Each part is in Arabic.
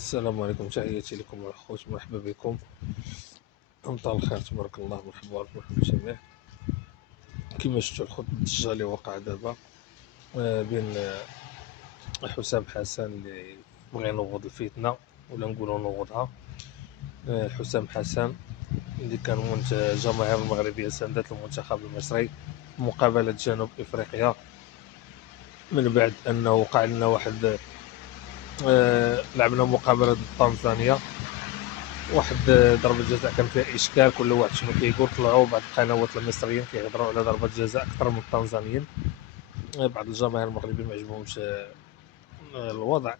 السلام عليكم، تحياتي لكم الأخوات، مرحبا بكم. أمطار الخير تبارك الله، مرحبا بالجميع. كما شفتوا الخط الضجة اللي وقع دابا بين حسام حسن اللي بغى ينوض الفتنة ولا نقولوا نوضها. حسام حسن اللي كان الجماهير المغربية ساندت المنتخب المصري في مقابلة جنوب إفريقيا، من بعد أنه وقع لنا واحد لعبنا مقابلة ضد تنزانيا، واحد ضربة جزاء كان فيها اشكال. كل واحد شنو كيقول، طلعوا بعض القنوات المصريين كيهضروا على ضربة جزاء اكثر من التنزانيين. بعض الجماهير المغربيين ما عجبهمش الوضع،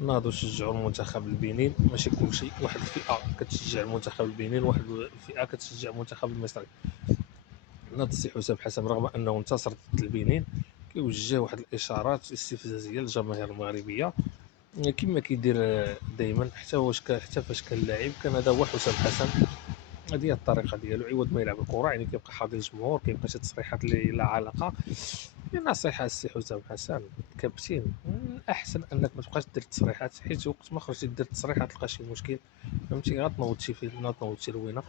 ناضوا شجعوا المنتخب البنين. ماشي كلشي، واحد الفئة كتشجع المنتخب البنين، واحد الفئة كتشجع المنتخب المصري. ناض السي حسام حسن رغم انه انتصر ضد البنين كيوجه واحد الاشارات استفزازيه للجماهير المغربيه كما كيدير دائما. حتى فاش كان لاعب كان هذا هو حسام حسن، هذه هي الطريقه ديالو. عوض ما يلعب الكره يعني كيبقى حاضر الجمهور، كيبقى شي تصريحات اللي لا علاقه. نصيحه السي حسام حسن كابتن، من الاحسن انك ما تبقاش دير تصريحات، حيت وقت ما خرجتي دير تصريحات تلقى شي مشكل، فهمتي؟ غتنوض شي فيلم، غتنوض شي روينه.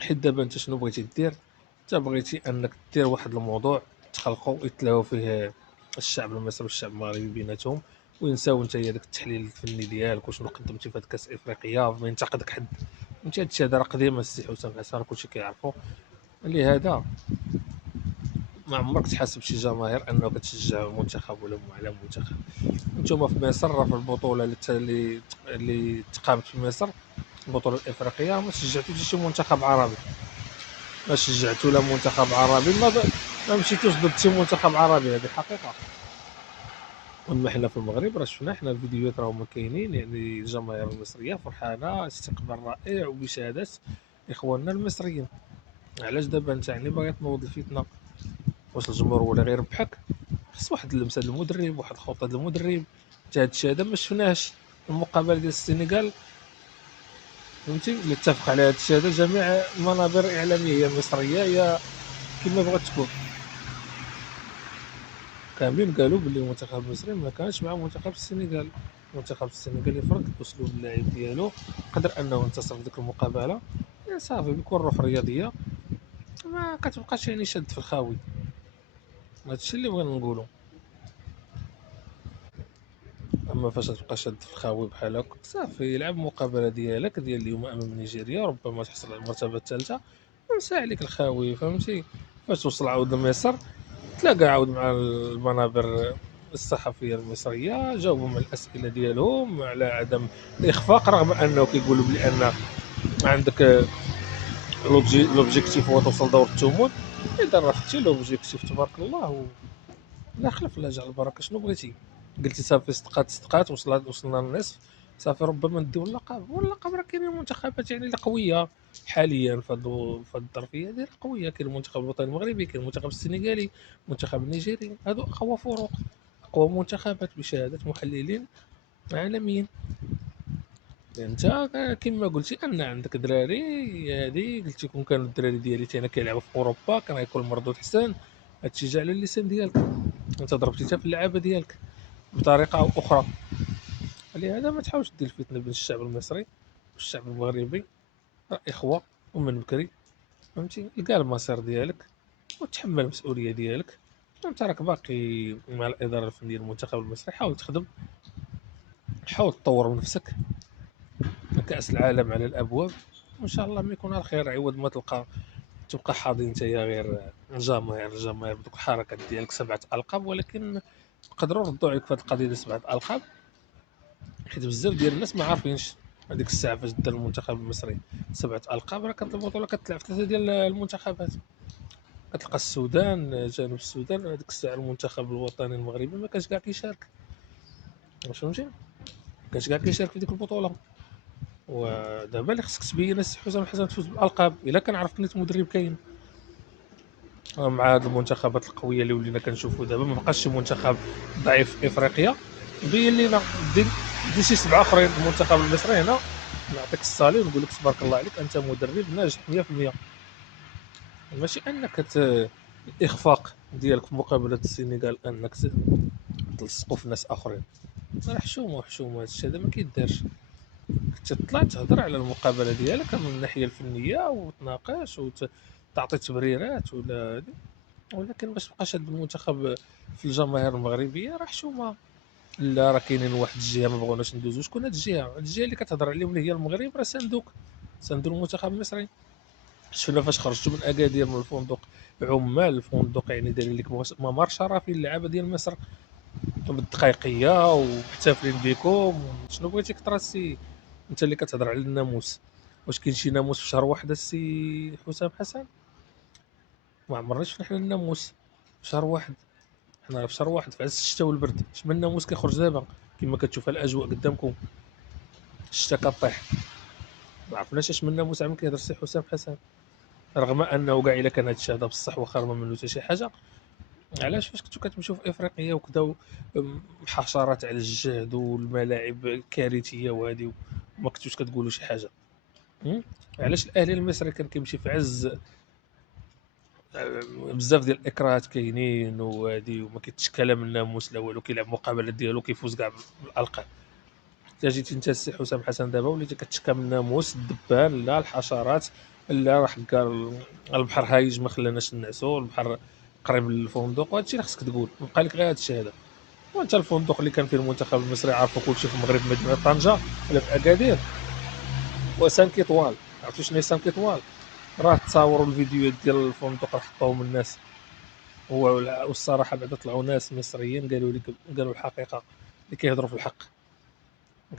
حيت دابا انت شنو بغيتي دير؟ انت بغيتي انك دير واحد الموضوع تخلقوا يتلاهوا فيه الشعب المصري والشعب المغربي بيناتهم، وينساو انت داك التحليل الفني ديالك وشنو قدمتي في هاد كاس افريقيا، ما ينتقدك حد. فهمتي؟ هادشي هذا راه قديم السي حسام حسن، كلشي كيعرفو. لهذا ما عمرك تحاسب شي جماهير انه كتشجع منتخب ولا على منتخب. نتوما في مصر راه في البطوله اللي تقامت في مصر، البطوله الافريقيه، ما شجعتوش شي منتخب عربي، ما شجعتوا لا منتخب عربي، ما مشيتوش ضد شي منتخب عربي، هذه حقيقه. اما حنا في المغرب راه شفنا، حنا الفيديوهات راهما كاينين، يعني الجماهير المصريه فرحانه، استقبال رائع وبشهادات اخواننا المصريين. علاش دابا انت يعني باغي تنوض الفتنه؟ واش الجمهور هو اللي غيربحك؟ خص واحد اللمسه المدرب، واحد الخطه المدرب. انت هادشي هذا ما شفناهش. المقابله ديال السنغال، فهمتي، اللي اتفق على هادشي هذا جميع المنابر الاعلاميه هي مصريه، هي كما بغات تكون. كاملين قالوا باللي المنتخب المصري ما كانش مع منتخب السنغال. المنتخب السنغالي فرق اسلوب اللعب ديالو، قدر انه ينتصر في ديك المقابله. صافي بكل روح رياضيه، ما كتبقاش يعني شاد في الخاوي. هادشي اللي بغينا نقولو. اما فاش تبقى شاد في الخاوي بحال هكا، صافي لعب المقابله ديالك ديال اليوم امام نيجيريا، ربما تحصل على المرتبه الثالثه ونسى عليك الخاوي، فهمتي؟ فاش توصل عاود لمصر تلاقى عاود مع المنابر الصحفيه المصريه، جاوبهم على الاسئله ديالهم على عدم الاخفاق، رغم انه كيقولوا بلي ان عندك لوبجيكتيف هو توصل دور الثمن. اذا رفضتي لوبجيكتيف تبارك الله لا خلف لا جعل البركه، شنو بغيتي؟ قلتي صافي صدقات وصلنا للنصف، صافي ربما نديو اللقب. واللقب راه كاينين منتخبات يعني اللي قويه حاليا في هاد الظرفيه هذه، قويه. كاين المنتخب الوطني المغربي، كاين المنتخب السنغالي، المنتخب النيجيري، هادو اقوى فرق، اقوى منتخبات بشهاده محللين عالميين. انت كما قلتي ان عندك دراري، هادي قلتي كون كانوا الدراري ديالي انا كيلعبوا في اوروبا كان غيكون المردود حسن. هادشي جا على اللسان ديالك، انت ضربتي حتى في اللعابه ديالك بطريقه او اخرى. لهذا ما تحاولش دير فتنه بين الشعب المصري والشعب المغربي، راه اخوه ومن بكري، فهمتي؟ لقى المصير ديالك وتحمل المسؤوليه ديالك. انت راك باقي مع الاداره الفنيه للمنتخب المصري، حاول تخدم، حاول تطور من نفسك. كاس العالم على الابواب، وان شاء الله ما يكون على خير. عوض ما تبقى حاضي انت غير الجماهير بدوك الحركات ديالك 7 القاب، ولكن نقدروا نردوا عليك في هذه القضيه ديال 7 القاب، حيت بزاف ديال الناس ما عارفينش. هذيك الساعه فاش دار المنتخب المصري 7 القاب، راه كانت البطوله كتلعب 3 ديال المنتخبات. كتلقى السودان، جنوب السودان، هذيك الساعه المنتخب الوطني المغربي ما كانش كاع كيشارك، فهمتي؟ ما كانش كاع كيشارك في ديك البطوله. ودابا اللي خصك تبين السي حسام حسن تفوز بالالقاب، الا كان عرفت نيت مدرب كاين. مع هاد المنتخبات القويه اللي ولينا كنشوفوا دابا، ما بقاش شي منتخب ضعيف في افريقيا. بين لينا، دي شي 7 اخرين. المنتخب المصري هنا نعطيك الصالي ونقول لك تبارك الله عليك، انت مدرب ناجح 100%. ماشي انك الاخفاق ديالك في مقابله السنغال انك تلصقوا في ناس اخرين. راه حشومه حشومه، هادشي هذا ما كيدارش. كنت تطلع تهضر على المقابله ديالك من الناحيه الفنيه وتناقش وتعطي تبريرات ولا هادي، ولكن باش تبقى شاد المنتخب في الجماهير المغربيه راه حشومه. لا راه كاينين واحد الجهه ما بغوناش ندوزو، شكون هاد الجهه؟ هاد الجهه اللي كتهضر عليهم اللي هي المغرب راه ساندوك، ساندو المنتخب المصري. شفنا فاش خرجتوا من اكادير من الفندق، عمال الفندق يعني دايرين لك ممر شرفي للعابه ديال مصر بالدقيقيه ومحتفلين بكم. شنو بغيتي اكثر السي؟ انت اللي كتهضر على الناموس، واش كاين شي ناموس في شهر واحد السي حسام حسن؟ ما عمرنا شفنا حنا الناموس في شهر واحد. حنا في شهر واحد في عز الشتاء والبرد، اش من ناموس كيخرج دابا كما كتشوف الاجواء قدامكم، الشتاء كطيح. ما عرفناش اش من ناموس عم كيهضر السي حسام حسن، رغم انه كاع الا كان هذا الشيء هذا بصح واخا ما منه حتى شي حاجه. علاش فاش كنتو كتمشيو في افريقيا وكذا حشرات على الجهد والملاعب كارثيه وهذه، وما كنتوش كتقولوا شي حاجه؟ م؟ علاش الاهلي المصري كان كيمشي في عز بزاف ديال الاكراهات كاينين وهادي وما كيتشكل من الناموس لا والو، كيلعب مقابلات ديالو كيفوز كاع بالالقاب؟ تا جيتي انت السي حسام حسن دابا وليتي كتشكى من الناموس الدبان لا الحشرات، لا راه حكا البحر هايج ما خلاناش نعسو، البحر قريب للفندق، وهادشي اللي خصك تقول. بقى لك غير هادشي هذا. وانت الفندق اللي كان فيه المنتخب المصري عارفه كلشي في المغرب، مدينه طنجه ولا في اكادير، و5 ايطوال. عرفتي شنو هي 5 ايطوال؟ راه تصاوروا الفيديوهات ديال الفندق راه حطوهم الناس، والصراحه بعدا طلعوا ناس مصريين قالوا لك، قالوا الحقيقه اللي كيهضروا في الحق.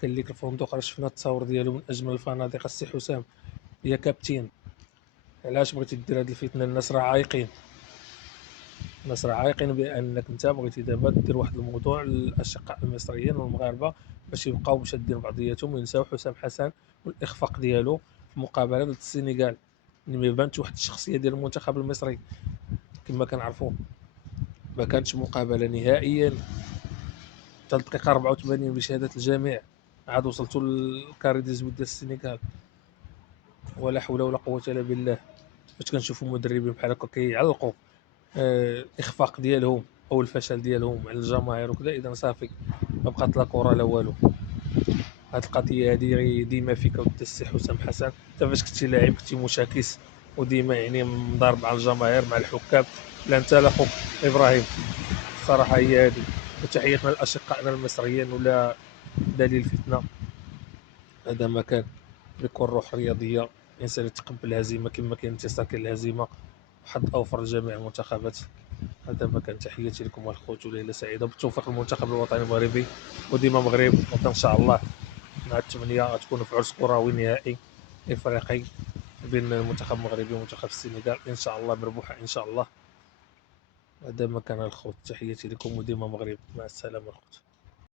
قال لك الفندق راه شفنا التصاور ديالو من اجمل الفنادق السي حسام. يا كابتن، علاش بغيتي دير هاد الفتنه؟ الناس راه عايقين، الناس راه عايقين بانك انت بغيتي دابا دير واحد الموضوع للاشقاء المصريين والمغاربه باش يبقاو مشادين بعضياتهم وينساو حسام حسن والاخفاق ديالو في مقابله ضد السنغال، اللي ما يبانش واحد الشخصيه ديال المنتخب المصري كما كنعرفوا. ما كانتش مقابله نهائيا حتى الدقيقه 84 بشهاده الجميع، عاد وصلتوا للكاري دي زويد ديال السنغال. ولا حول ولا قوه الا بالله. فاش كنشوفوا مدربين بحال هكا كيعلقوا الاخفاق ديالهم او الفشل ديالهم على الجماهير وكذا، اذا صافي ما بقات لا كره لا والو. هاد القضيه هادي ديما فيك ود السي حسام حسن. انت فاش كنتي لاعب كنتي مشاكس وديما يعني مضارب مع الجماهير مع الحكام، لا انت لا خوك ابراهيم. الصراحه هي هذه. وتحياتنا لاشقائنا المصريين ولا دليل الفتنه. هذا ما كان بكل روح رياضيه، الانسان يتقبل الهزيمه كما كاين انتصار كاين الهزيمه. وحظ اوفر لجميع المنتخبات. هذا ما كان. تحياتي لكم الخوت وليله سعيده بالتوفيق للمنتخب الوطني المغربي، وديما مغرب. وكان ان شاء الله مع الثمانيه غتكونوا في عرس كروي نهائي افريقي بين المنتخب المغربي ومنتخب السنغال ان شاء الله، مربوحه ان شاء الله. هذا ما كان الخوت. تحياتي لكم وديما مغرب. مع السلامه الخوت.